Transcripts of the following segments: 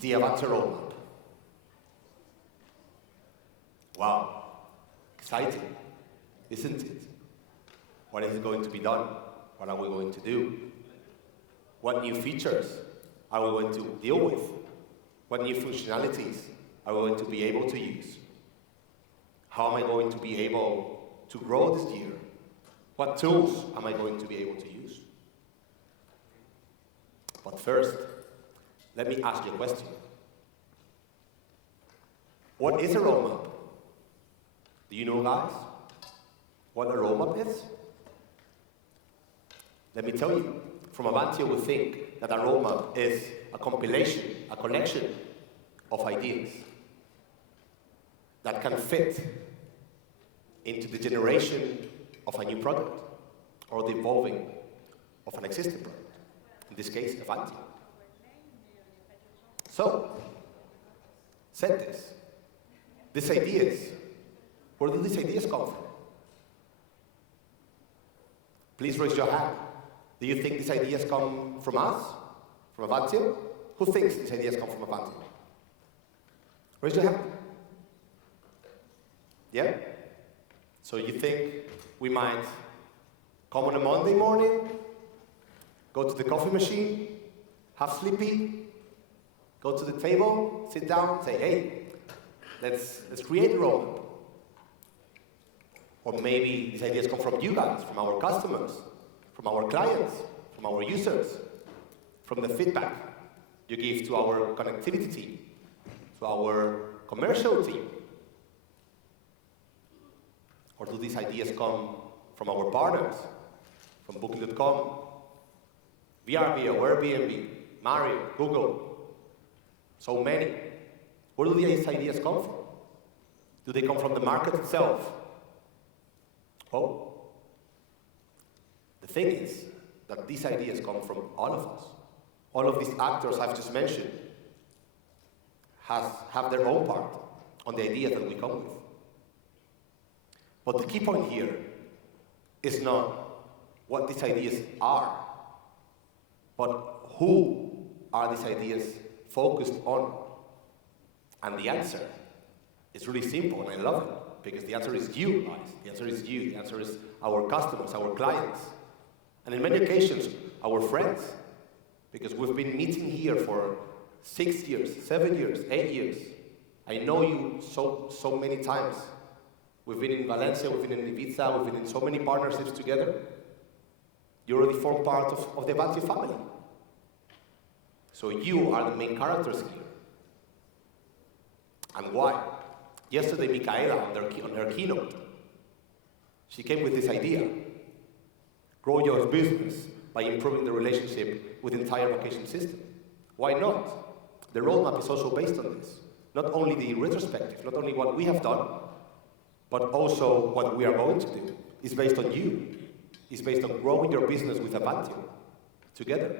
the Avantio roadmap. Wow, exciting, isn't it? What is going to be done? What are we going to do? What new features are we going to deal with? What new functionalities are we going to be able to use? How am I going to be able to grow this year? What tools am I going to be able to use? But first, let me ask you a question. What is a roadmap? Do you know, guys, what a roadmap is? Let me tell you, from Avantio we think that a roadmap is a compilation, a collection of ideas that can fit into the generation of a new product or the evolving of an existing product, in this case, Avantio. So, said this, these ideas, where do these ideas come from? Please raise your hand. Do you think these ideas come from us? From Avantio? Who thinks these ideas come from Avantio? Raise your hand. Yeah? So you think we might come on a Monday morning, go to the coffee machine, have Sleepy, go to the table, sit down, say, hey, let's create a roadmap. Or maybe these ideas come from you guys, from our customers, from our clients, from our users, from the feedback you give to our connectivity team, to our commercial team. Or do these ideas come from our partners, from Booking.com, VRBO, Airbnb, Marriott, Google, so many? Where do these ideas come from? Do they come from the market itself? Oh, the thing is that these ideas come from all of us. All of these actors I've just mentioned have their own part on the ideas that we come with. But the key point here is not what these ideas are, but who are these ideas focused on? And the answer is really simple, and I love it, because the answer is you, guys. The answer is you. The answer is our customers, our clients, and in many occasions, our friends, because we've been meeting here for 6 years, 7 years, 8 years. I know you so many times. We've been in Valencia, we've been in Ibiza, we've been in so many partnerships together. You already form part of the Avantio family. So you are the main characters here. And why? Yesterday, Micaela, on her keynote, she came with this idea. Grow your business by improving the relationship with the entire vacation system. Why not? The roadmap is also based on this. Not only the retrospective, not only what we have done, but also what we are going to do. It's based on you. It's based on growing your business with Avantio together.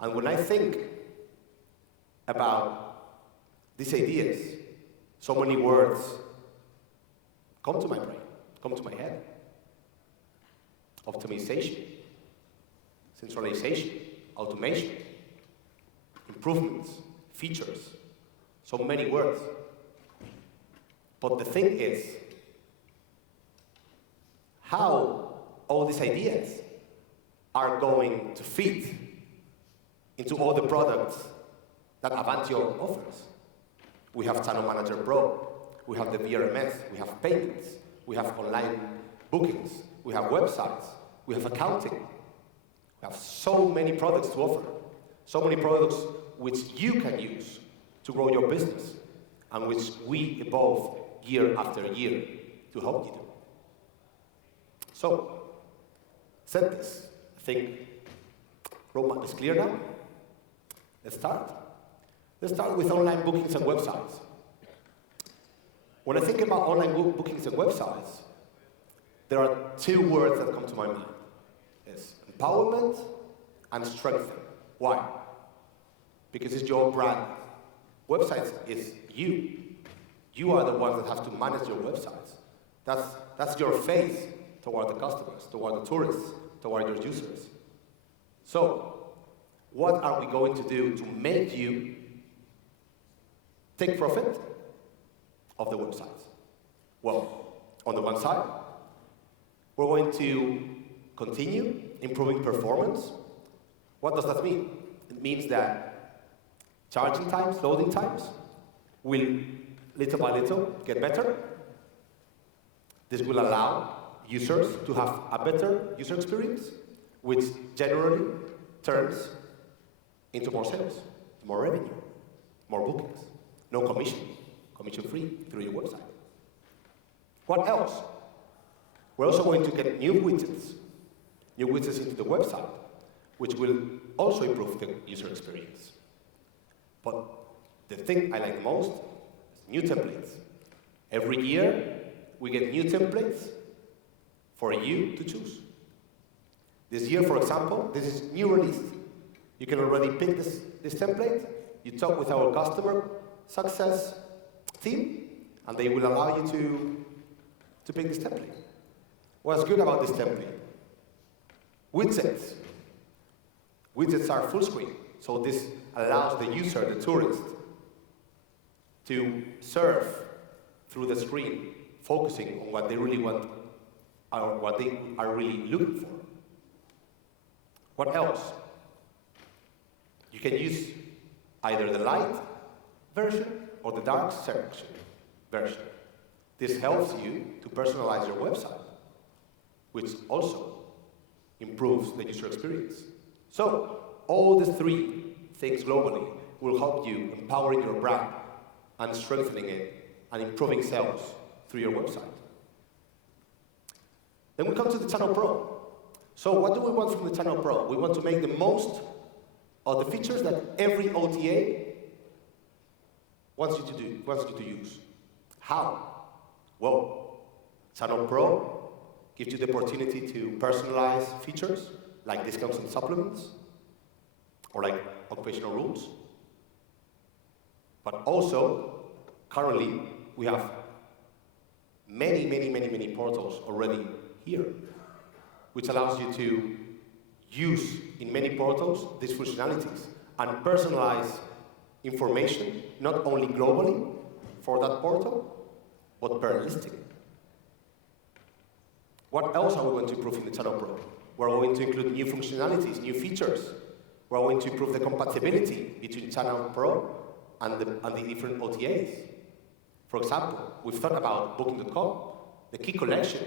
And when I think about these ideas, so many words come to my brain, come to my head. Optimization, centralization, automation, improvements, features, so many words. But the thing is, how all these ideas are going to fit into all the products that Avantio offers. We have Channel Manager Pro, we have the VRMS, we have payments, we have online bookings, we have websites, we have accounting. We have so many products to offer, so many products which you can use to grow your business and which we evolve year after year to help you do. So, said this, I think roadmap is clear now. Let's start. Let's start with online bookings and websites. When I think about online bookings and websites, there are two words that come to my mind. It's empowerment and strengthen. Why? Because it's your brand. Websites is you. You are the ones that have to manage your websites. That's your face toward the customers, toward the tourists, toward your users. So, what are we going to do to make you take profit of the websites? Well, on the one side, we're going to continue improving performance. What does that mean? It means that charging times, loading times, will little by little get better. This will allow users to have a better user experience, which generally turns into more sales, more revenue, more bookings, no commission, commission-free through your website. What else? We're also going to get new widgets into the website, which will also improve the user experience. But the thing I like the most is new templates. Every year, we get new templates for you to choose. This year, for example, this is new release. You can already pick this template. You talk with our customer success team, and they will allow you to pick this template. What's good about this template? Widgets. Widgets are full screen, so this allows the user, the tourist, to surf through the screen, focusing on what they really want, or what they are really looking for. What else? You can use either the light version or the dark section version. This helps you to personalize your website, which also improves the user experience. So, all the three things globally will help you empowering your brand and strengthening it and improving sales through your website. Then we come to the Channel Pro. So what do we want from the Channel Pro? We want to make the most of the features that every OTA wants you to use. How? Well, Channel Pro gives you the opportunity to personalize features like discounts and supplements, or like occupational rules. But also, currently, we have many portals already here, which allows you to use in many portals these functionalities and personalize information, not only globally for that portal, but per listing. What else are we going to improve in the Channel Pro? We're going to include new functionalities, new features. We're going to improve the compatibility between Channel Pro and the different OTAs. For example, we've thought about Booking.com. The key collection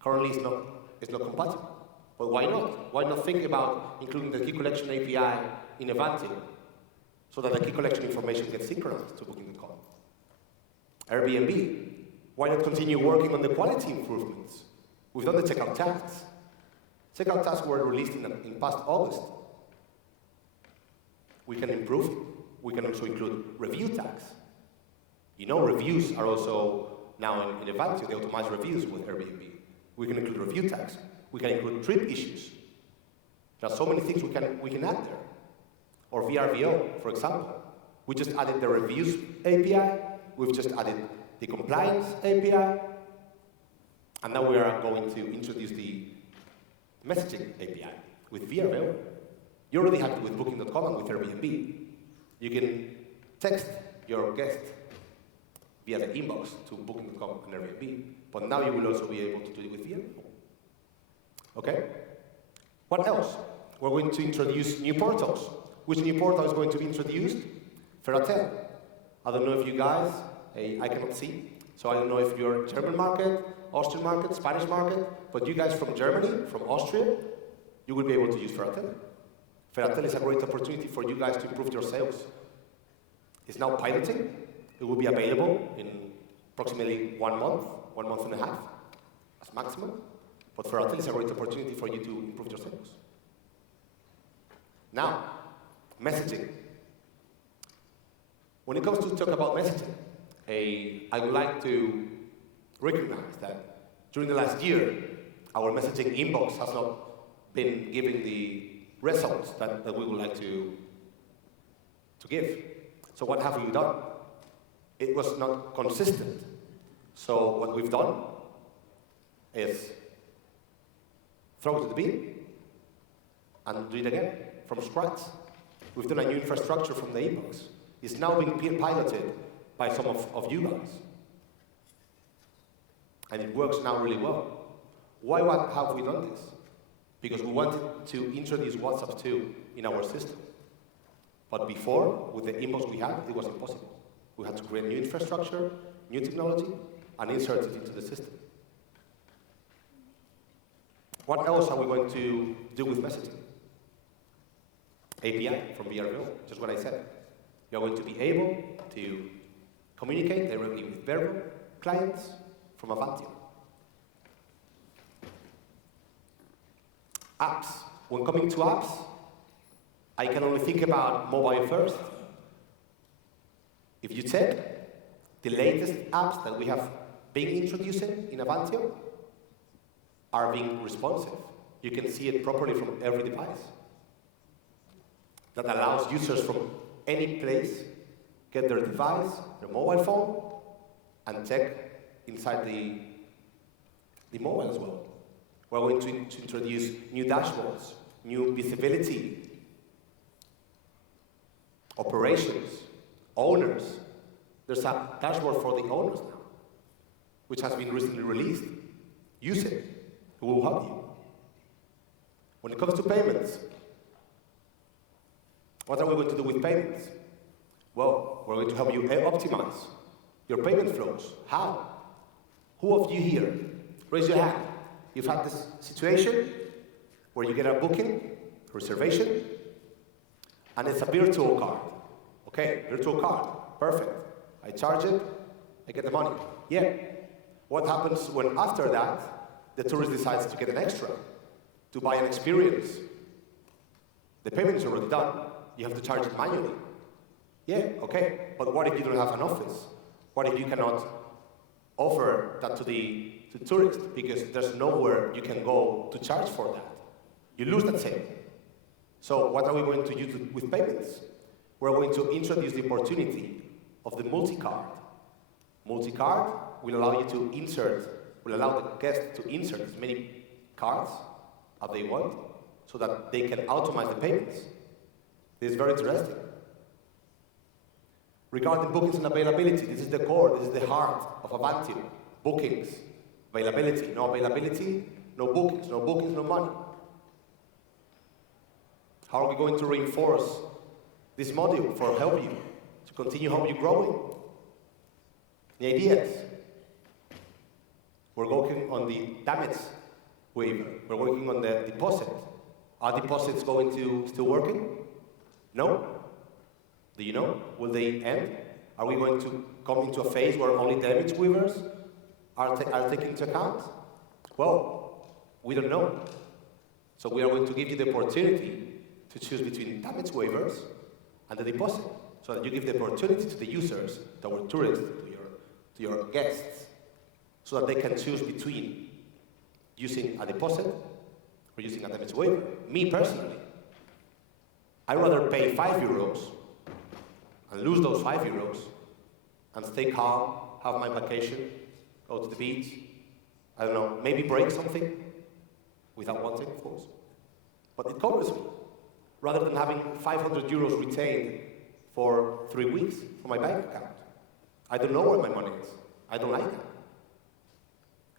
currently is not compatible. But why not? Why not think about including the key collection API in Avantio so that the key collection information gets synchronized to Booking.com? Airbnb, why not continue working on the quality improvements? We've done the checkout tasks. Checkout tasks were released in past August. We can improve. We can also include review tags. You know, reviews are also now in Avantio, they automate reviews with Airbnb. We can include review tags. We can include trip issues. There are so many things we can add there. Or VRBO, for example. We just added the reviews API. We've just added the compliance API. And now we are going to introduce the messaging API with VRBO. You already have it with Booking.com and with Airbnb. You can text your guest via the inbox to Booking.com and Airbnb, but now you will also be able to do it with VRBO. Okay? What else? We're going to introduce new portals. Which new portal is going to be introduced? Ferratel. I don't know if you guys, I cannot see, so I don't know if you're German market, Austrian market, Spanish market, but you guys from Germany, from Austria, you will be able to use Ferratel. Ferratel is a great opportunity for you guys to improve your sales. It's now piloting. It will be available in approximately 1 month and a half, as maximum. But Ferratel is a great opportunity for you to improve your sales. Now, messaging. When it comes to talk about messaging, I would like to recognize that during the last year, our messaging inbox has not been giving the results that we would like to give. So what have we done? It was not consistent. So what we've done is throw it to the bin and do it again from scratch. We've done a new infrastructure from the inbox. It's now being piloted by some of you guys. And it works now really well. Why have we done this? Because we wanted to introduce WhatsApp 2 in our system. But before, with the inbox we had, it was impossible. We had to create new infrastructure, new technology, and insert it into the system. What else are we going to do with messaging? API from VRBO, just what I said. You're going to be able to communicate directly with Barberá clients from Avantio. Apps. When coming to apps, I can only think about mobile first. If you check the latest apps that we have been introducing in Avantio are being responsive. You can see it properly from every device. That allows users from any place get their device, their mobile phone, and check inside the mobile as well. We're going to introduce new dashboards, new visibility, operations, owners. There's a dashboard for the owners now, which has been recently released. Use it. It will help you. When it comes to payments, what are we going to do with payments? Well, we're going to help you optimize your payment flows. How? Who of you here, raise your hand, you've had this situation where you get a booking, reservation, and it's a virtual card. Okay, virtual card, perfect. I charge it, I get the money. Yeah. What happens when after that, the tourist decides to get an extra, to buy an experience? The payment is already done. You have to charge it manually. Yeah, okay. But what if you don't have an office? What if you cannot offer that to the tourist because there's nowhere you can go to charge for that? You lose that sale. So what are we going to do with payments? We're going to introduce the opportunity of the multi-card. Multi-card will allow you to insert, will allow the guest to insert as many cards as they want so that they can automate the payments. This is very interesting. Regarding bookings and availability, this is the core, this is the heart of Avantio. Bookings, availability, no bookings, no money. How are we going to reinforce this module for help you to continue how you're growing? The ideas. We're working on the damage waiver. We're working on the deposit. Are deposits going to still working? No? Do you know? Will they end? Are we going to come into a phase where only damage waivers are taken into account? Well, we don't know. So we are going to give you the opportunity to choose between damage waivers and the deposit, so that you give the opportunity to the users, to our tourists, to your guests, so that they can choose between using a deposit or using a damage waiver. Me personally, I'd rather pay €5 and lose those €5 and stay calm, have my vacation, go to the beach, I don't know, maybe break something without wanting, of course. But it covers me, rather than having €500 retained for 3 weeks for my bank account. I don't know where my money is. I don't like that.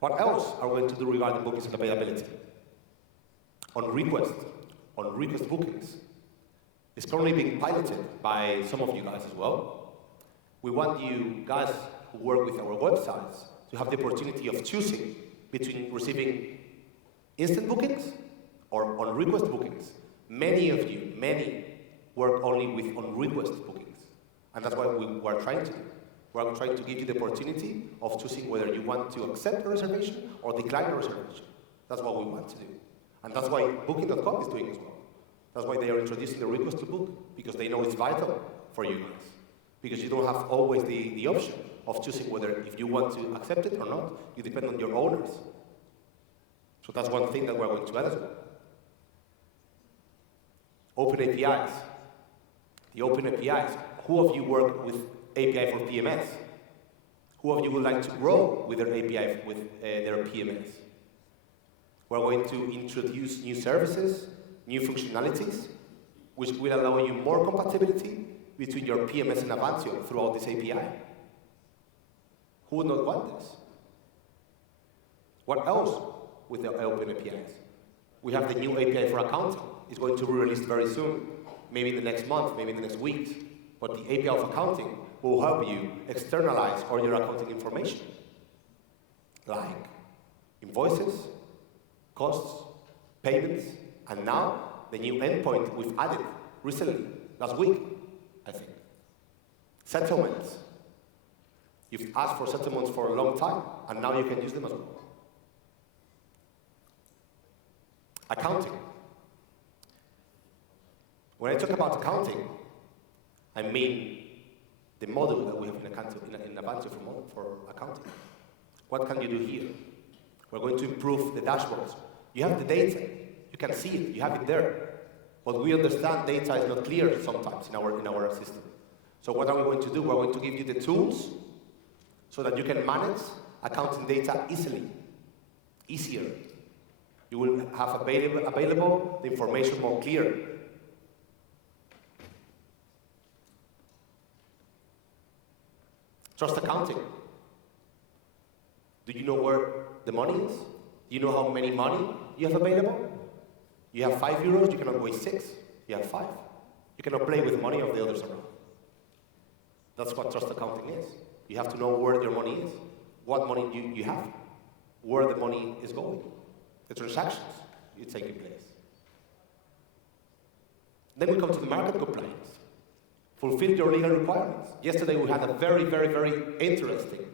What else are we going to do regarding bookings and availability? On request bookings. It's currently being piloted by some of you guys as well. We want you guys who work with our websites to have the opportunity of choosing between receiving instant bookings or on-request bookings. Many of you work only with on-request bookings. And that's what we are trying to do. We're trying to give you the opportunity of choosing whether you want to accept a reservation or decline a reservation. That's what we want to do. And that's why Booking.com is doing as well. That's why they are introducing the request to book, because they know it's vital for you guys. Because you don't have always the option of choosing whether if you want to accept it or not. You depend on your owners. So that's one thing that we're going to add as well. Open APIs. The open APIs. Who of you work with API for PMS? Who of you would like to grow with their API with their PMS? We're going to introduce new services, new functionalities, which will allow you more compatibility between your PMS and Avantio throughout this API. Who would not want this? What else with the open APIs? We have the new API for accounting. It's going to be released very soon, maybe in the next month, maybe in the next weeks. But the API of accounting will help you externalize all your accounting information, like invoices, costs, payments, and now the new endpoint we've added recently, last week, I think. Settlements. You've asked for settlements for a long time, and now you can use them as well. Accounting. When I talk about accounting, I mean the model that we have in Avantio for accounting. What can you do here? We're going to improve the dashboards. You have the data. You can see it. You have it there. But we understand data is not clear sometimes in our system. So what are we going to do? We're going to give you the tools so that you can manage accounting data easier. You will have available the information more clear. Trust accounting. Do you know where the money is? Do you know how many money you have available? You have €5, you cannot waste 6. You have 5. You cannot play with money of the others around. That's what trust accounting is. You have to know where your money is, what money you have, where the money is going, the transactions it's taking place. Then we come to the market compliance. Fulfill your legal requirements. Yesterday we had a very, very, very interesting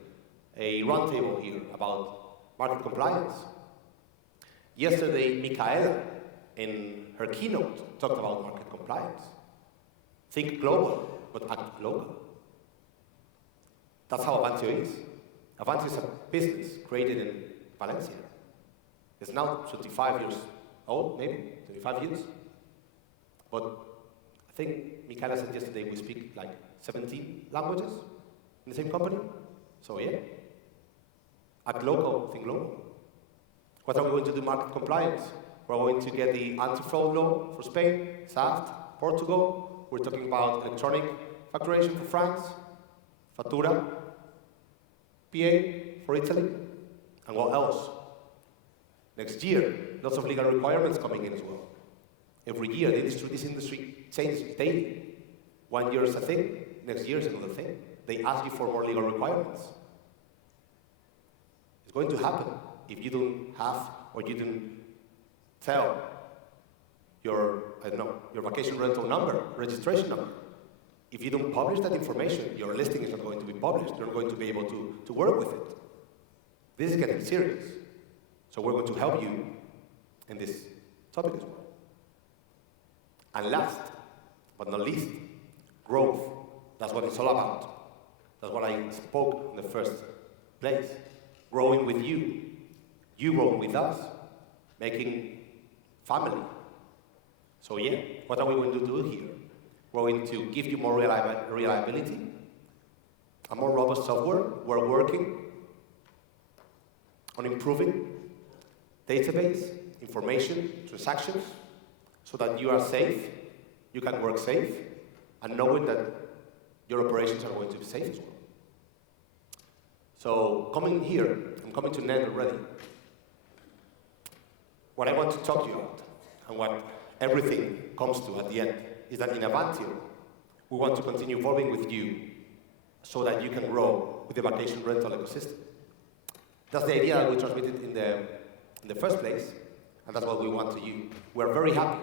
roundtable here about market compliance. Yesterday, Micaela, in her keynote, talked about market compliance. Think global, but act local. That's how Avantio is. Avantio is a business created in Valencia. It's now 25 years old, maybe, 25 years. But I think Micaela said yesterday we speak like 17 languages in the same company. So yeah, act local, think global. What are we going to do market compliance? We're going to get the anti-fraud law for Spain, SAFT, Portugal. We're talking about electronic facturation for France, Fattura, PA for Italy, and what else? Next year, lots of legal requirements coming in as well. Every year, this industry changes daily. 1 year is a thing, next year is another thing. They ask you for more legal requirements. It's going to happen if you don't have or you don't tell your, your vacation rental number, registration number. If you don't publish that information, your listing is not going to be published. You're not going to be able to work with it. This is getting serious. So we're going to help you in this topic as well. And last, but not least, growth. That's what it's all about. That's what I spoke in the first place. Growing with you. You growing with us. Making family. So yeah, what are we going to do here? We're going to give you more reliability, a more robust software. We're working on improving database, information, transactions, so that you are safe, you can work safe, and knowing that your operations are going to be safe as well. So coming here, I'm coming to an end already. What I want to talk to you about, and what everything comes to at the end, is that in Avantio, we want to continue evolving with you so that you can grow with the vacation rental ecosystem. That's the idea that we transmitted in the first place, and that's what we want to you. We're very happy.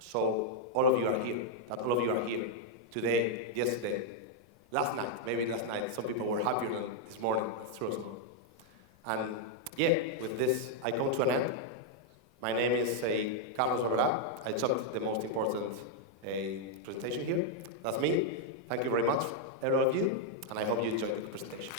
So all of you are here, that all of you are here today, yesterday, last night, maybe last night, some people were happier than this morning, that's true as well. And yeah, with this, I come to an end. My name is Carlos Barberá. I took the most important presentation here. That's me. Thank you very much, all of you, and I hope you enjoyed the presentation.